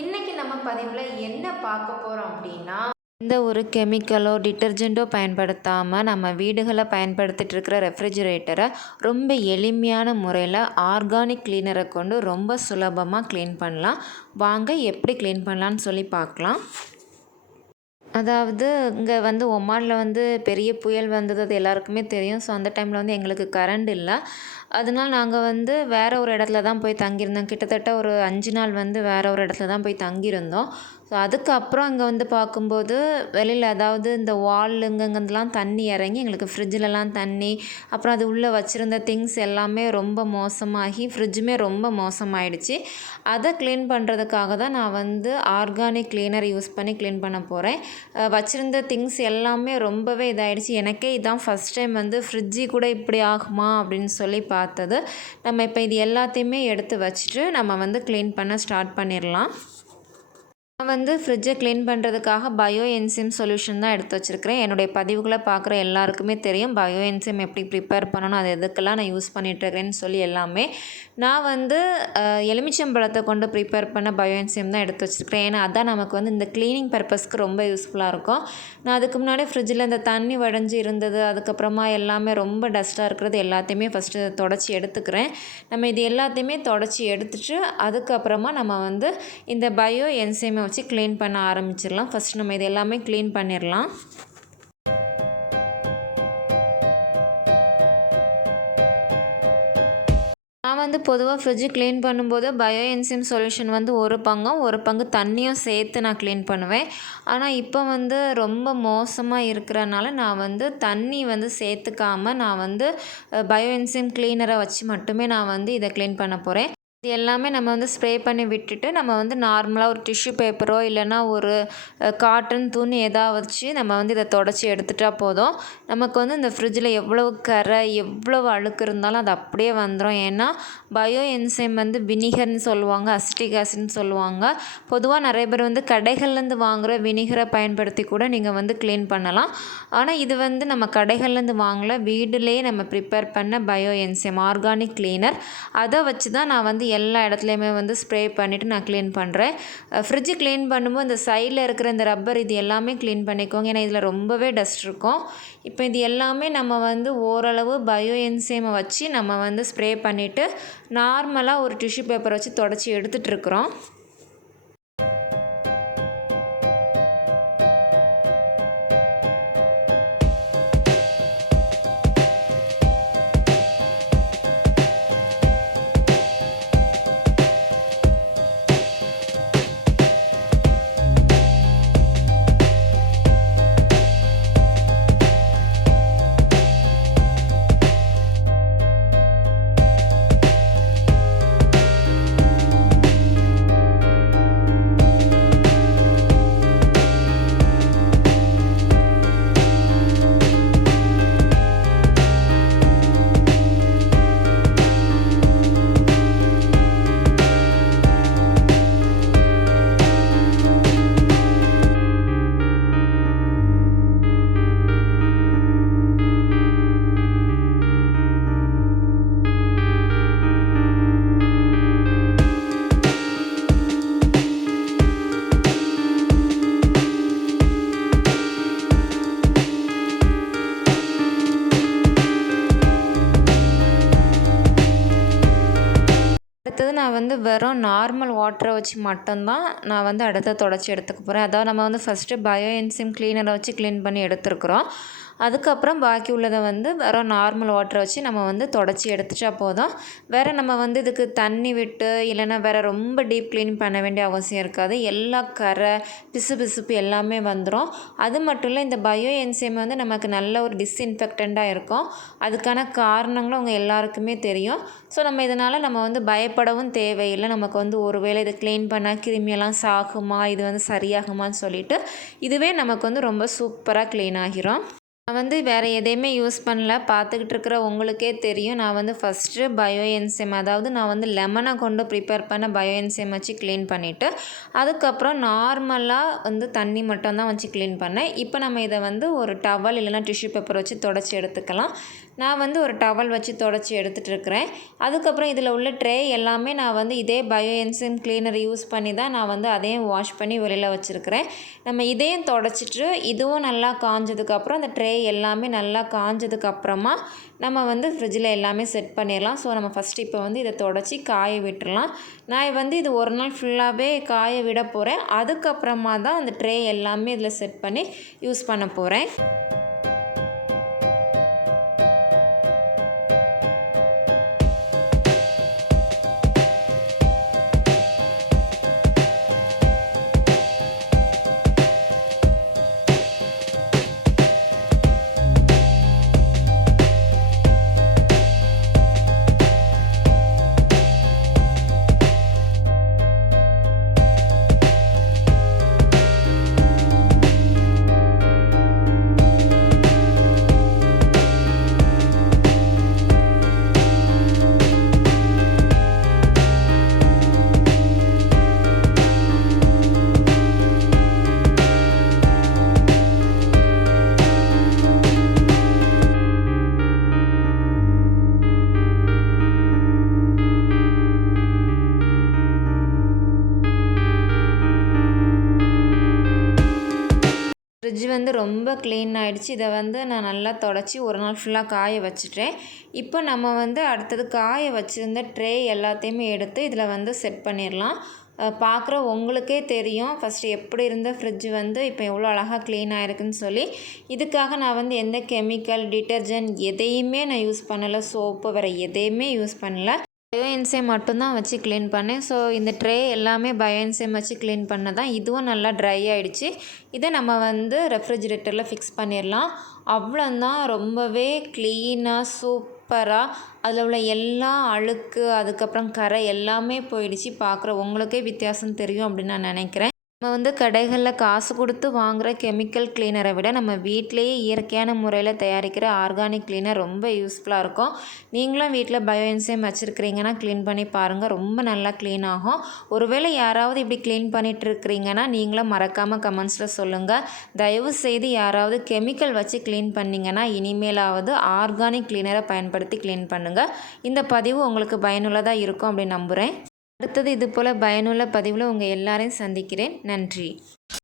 இன்றைக்கி நம்ம பதிவில் என்ன பார்க்க போகிறோம் அப்படின்னா, எந்த ஒரு கெமிக்கலோ டிட்டர்ஜெண்ட்டோ பயன்படுத்தாமல் நம்ம வீடுகளை பயன்படுத்திகிட்டு இருக்கிற ரெஃப்ரிஜிரேட்டரை ரொம்ப எளிமையான முறையில் ஆர்கானிக் கிளீனரை கொண்டு ரொம்ப சுலபமாக க்ளீன் பண்ணலாம். வாங்க எப்படி க்ளீன் பண்ணலான்னு சொல்லி பார்க்கலாம். அதாவது இங்கே ஒமானில் பெரிய புயல் வந்தது, அது எல்லாருக்குமே தெரியும். ஸோ அந்த டைமில் எங்களுக்கு கரண்ட் இல்லை. அதனால நாங்கள் வேறு ஒரு இடத்துல தான் போய் தங்கியிருந்தோம். கிட்டத்தட்ட ஒரு 5 நாள் வேறு ஒரு இடத்துல தான் போய் தங்கியிருந்தோம். ஸோ அதுக்கப்புறம் இங்கே பார்க்கும்போது வெளியில் அதாவது இந்த வால்லுங்கங்கெல்லாம் தண்ணி இறங்கி எங்களுக்கு ஃப்ரிட்ஜிலலாம் தண்ணி, அப்புறம் அது உள்ளே வச்சுருந்த திங்ஸ் எல்லாமே ரொம்ப மோசமாகி ஃப்ரிட்ஜுமே ரொம்ப மோசமாயிடுச்சு. அதை க்ளீன் பண்ணுறதுக்காக தான் நான் ஆர்கானிக் கிளீனர் யூஸ் பண்ணி க்ளீன் பண்ண போகிறேன். வச்சுருந்த திங்ஸ் எல்லாமே ரொம்பவே இதாகிடுச்சு. எனக்கே இதான் ஃபஸ்ட் டைம் ஃப்ரிட்ஜி கூட இப்படி ஆகுமா அப்படின்னு சொல்லி பார்த்தது. நம்ம இப்போ இது எல்லாத்தையுமே எடுத்து வச்சுட்டு நம்ம க்ளீன் பண்ண ஸ்டார்ட் பண்ணிடலாம். நான் ஃப்ரிட்ஜை க்ளீன் பண்ணுறதுக்காக பயோஎன்சைம் சொல்யூஷன் தான் எடுத்து வச்சுருக்கிறேன். என்னுடைய பதிவுகளை பார்க்குற எல்லாருக்குமே தெரியும் பயோஎன்சைம் எப்படி ப்ரிப்பேர் பண்ணணும், அது எதுக்கெல்லாம் நான் யூஸ் பண்ணிட்டுருக்கேன்னு சொல்லி எல்லாமே. நான் எலுமிச்சம்பழத்தை கொண்டு ப்ரிப்பேர் பண்ண பயோஎன்சைம் தான் எடுத்து வச்சுருக்கிறேன். ஏன்னா அதான் நமக்கு இந்த க்ளீனிங் பர்பஸ்க்கு ரொம்ப யூஸ்ஃபுல்லாக இருக்கும். நான் அதுக்கு முன்னாடி ஃப்ரிட்ஜில் இந்த தண்ணி வடைஞ்சி இருந்தது, அதுக்கப்புறமா எல்லாமே ரொம்ப டஸ்ட்டாக இருக்கிறது எல்லாத்தையுமே ஃபஸ்ட்டு தொடச்சி எடுத்துக்கிறேன். நம்ம இது எல்லாத்தையுமே தொடச்சி எடுத்துட்டு அதுக்கப்புறமா நம்ம இந்த பயோஎன்சைமை வச்சு க்ளீன் பண்ண ஆரம்பிச்சிடலாம். ஃபஸ்ட் நம்ம இது எல்லாமே க்ளீன் பண்ணிடலாம். நான் பொதுவாக ஃப்ரிட்ஜு க்ளீன் பண்ணும்போது பயோஎன்சைம் சொல்யூஷன் ஒரு பங்கு தண்ணியும் சேர்த்து நான் க்ளீன் பண்ணுவேன். ஆனால் இப்போ ரொம்ப மோசமாக இருக்கிறனால நான் தண்ணி சேர்த்துக்காமல் நான் பயோஎன்சைம் க்ளீனரை வச்சு மட்டுமே நான் இதை க்ளீன் பண்ண போகிறேன். இது எல்லாமே நம்ம ஸ்ப்ரே பண்ணி விட்டுட்டு நம்ம நார்மலாக ஒரு டிஷ்யூ பேப்பரோ இல்லைனா ஒரு காட்டன் துணி எதாவது வச்சு நம்ம இதை தொடச்சி எடுத்துட்டால் போதும். நமக்கு இந்த ஃப்ரிட்ஜில் எவ்வளவு கரை எவ்வளவு அழுக்கு இருந்தாலும் அது அப்படியே வந்துடும். ஏன்னா பயோஎன்சைம் வினிகர்னு சொல்லுவாங்க, அசிட்டிக் ஆசிட்னு சொல்லுவாங்க. பொதுவாக நிறைய பேர் கடைகள்லேருந்து வாங்குகிற வினிகரை பயன்படுத்தி கூட நீங்கள் க்ளீன் பண்ணலாம். ஆனால் இது நம்ம கடைகள்லேருந்து வாங்கல, வீட்டிலேயே நம்ம ப்ரிப்பேர் பண்ண பயோஎன்சைம் ஆர்கானிக் கிளீனர். அதை வச்சு தான் நான் எல்லா இடத்துலையுமே ஸ்ப்ரே பண்ணிவிட்டு நான் க்ளீன் பண்ணுறேன். ஃப்ரிட்ஜு க்ளீன் பண்ணும்போது இந்த சைடில் இருக்கிற இந்த ரப்பர் இது எல்லாமே க்ளீன் பண்ணிக்கோங்க. ஏன்னா இதில் ரொம்பவே டஸ்ட் இருக்கும். இப்போ இது எல்லாமே நம்ம ஓரளவு பயோஎன்சைமை வச்சு நம்ம ஸ்ப்ரே பண்ணிவிட்டு நார்மலாக ஒரு டிஷ்யூ பேப்பர் வச்சு தொடச்சி எடுத்துகிட்ருக்குறோம். அடுத்தது நான் வெறும் நார்மல் வாட்டரை வச்சு மட்டும்தான் நான் அடுத்த தொடச்சி எடுத்துக்க போகிறேன். அதாவது நம்ம ஃபஸ்ட்டு பயோஎன்சைம் க்ளீனரை வச்சு க்ளீன் பண்ணி எடுத்துருக்குறோம். அதுக்கப்புறம் பாக்கி உள்ளதை வெறும் நார்மல் வாட்டரை வச்சு நம்ம தொடச்சி எடுத்துட்டா போதும். வேறு நம்ம இதுக்கு தண்ணி விட்டு இல்லைன்னா வேறு ரொம்ப டீப் க்ளீன் பண்ண வேண்டிய அவசியம் இருக்காது. எல்லா கரை பிசுபிசுப்பு எல்லாமே வந்துடும். அது மட்டும் இல்லை, இந்த பயோ என்சைம் நமக்கு நல்ல ஒரு டிஸ்இன்ஃபெக்டண்ட்டாக இருக்கும். அதுக்கான காரணங்களும் அவங்க எல்லாருக்குமே தெரியும். ஸோ நம்ம இதனால் நம்ம பயப்படவும் தேவையில்லை. நமக்கு ஒருவேளை இதை க்ளீன் பண்ணால் கிருமியெல்லாம் சாகுமா, இது சரியாகுமான்னு சொல்லிட்டு இதுவே நமக்கு ரொம்ப சூப்பராக க்ளீன் ஆகிரும். நான் வேறு எதையுமே யூஸ் பண்ணல. பார்த்துக்கிட்டு இருக்கிற உங்களுக்கே தெரியும். நான் ஃபஸ்ட்டு பயோஎன்சைம், அதாவது நான் லெமனை கொண்டு ப்ரிப்பேர் பண்ண பயோஎன்சைம் வச்சு க்ளீன் பண்ணிவிட்டு அதுக்கப்புறம் நார்மலாக தண்ணி மட்டும் தான் வச்சு க்ளீன் பண்ணேன். இப்போ நம்ம இதை ஒரு டவல் இல்லைனா டிஷ்யூ பேப்பர் வச்சு தொடச்சி எடுத்துக்கலாம். நான் வந்து ஒரு டவல் வச்சு தொடச்சி எடுத்துகிட்டு இருக்கிறேன். அதுக்கப்புறம் இதில் உள்ள ட்ரே எல்லாமே நான் வந்து இதே பயோஎன்சைம் கிளீனர் யூஸ் பண்ணி தான் நான் வந்து அதையும் வாஷ் பண்ணி வெளியில் வச்சுருக்கிறேன். நம்ம இதையும் தொடச்சிட்டு இதுவும் நல்லா காஞ்சதுக்கப்புறம் அந்த ட்ரே எல்லாமே நல்லா காஞ்சதுக்கப்புறமா நம்ம வந்து ஃப்ரிட்ஜில் எல்லாமே செட் பண்ணிடலாம். ஸோ நம்ம ஃபஸ்ட்டு இப்போ வந்து இதை தொடச்சி காய விட்டுறலாம். நான் வந்து இது ஒரு நாள் ஃபுல்லாகவே காய விட போகிறேன். அதுக்கப்புறமா தான் அந்த ட்ரே எல்லாமே இதில் செட் பண்ணி யூஸ் பண்ண போகிறேன். ஃப்ரிட்ஜ் வந்து ரொம்ப க்ளீன் ஆகிடுச்சு. இதை வந்து நான் நல்லா தொடச்சி ஒரு நாள் ஃபுல்லாக காய வச்சுட்டேன். இப்போ நம்ம வந்து அடுத்தது காய வச்சுருந்த ட்ரே எல்லாத்தையுமே எடுத்து இதில் வந்து செட் பண்ணிடலாம். பார்க்குற உங்களுக்கே தெரியும் ஃபஸ்ட்டு எப்படி இருந்த ஃப்ரிட்ஜ் வந்து இப்போ எவ்வளோ அழகாக க்ளீன் ஆகிருக்குன்னு சொல்லி. இதுக்காக நான் வந்து எந்த கெமிக்கல், டிட்டர்ஜென்ட் எதையுமே நான் யூஸ் பண்ணலை. சோப்பு வேறு எதையுமே யூஸ் பண்ணல. பயோஎன்சைம் மட்டும்தான் வச்சு க்ளீன் பண்ணேன். ஸோ இந்த ட்ரே எல்லாமே பயோஎன்சைம் வச்சு க்ளீன் பண்ண தான். இதுவும் நல்லா ட்ரை ஆகிடுச்சு. இதை நம்ம வந்து ரெஃப்ரிஜிரேட்டரில் ஃபிக்ஸ் பண்ணிடலாம். அவ்வளோந்தான். ரொம்பவே க்ளீனாக சூப்பராக அதில் உள்ள எல்லா அழுக்கு அதுக்கப்புறம் கரை எல்லாமே போயிடுச்சு. பார்க்குற உங்களுக்கே வித்தியாசம் தெரியும் அப்படின்னு நான் நினைக்கிறேன். நம்ம வந்து கடைகளில் காசு கொடுத்து வாங்குகிற கெமிக்கல் கிளீனரை விட நம்ம வீட்டிலேயே இயற்கையான முறையில் தயாரிக்கிற ஆர்கானிக் கிளீனர் ரொம்ப யூஸ்ஃபுல்லாக இருக்கும். நீங்களும் வீட்டில் பயோஎன்சைம் வச்சுருக்கிறீங்கன்னா க்ளீன் பண்ணி பாருங்கள். ரொம்ப நல்லா க்ளீன் ஆகும். ஒருவேளை யாராவது இப்படி க்ளீன் பண்ணிகிட்டு இருக்கிறீங்கன்னா நீங்களும் மறக்காமல் கமெண்ட்ஸில் சொல்லுங்கள். தயவு செய்து யாராவது கெமிக்கல் வச்சு க்ளீன் பண்ணிங்கன்னா இனிமேலாவது ஆர்கானிக் கிளீனரை பயன்படுத்தி க்ளீன் பண்ணுங்கள். இந்த பதிவு உங்களுக்கு பயனுள்ளதாக இருக்கும் அப்படின்னு நம்புகிறேன். அடுத்தது இது போல் பயனுள்ள பதிவில் உங்கள் எல்லாரையும் சந்திக்கிறேன். நன்றி.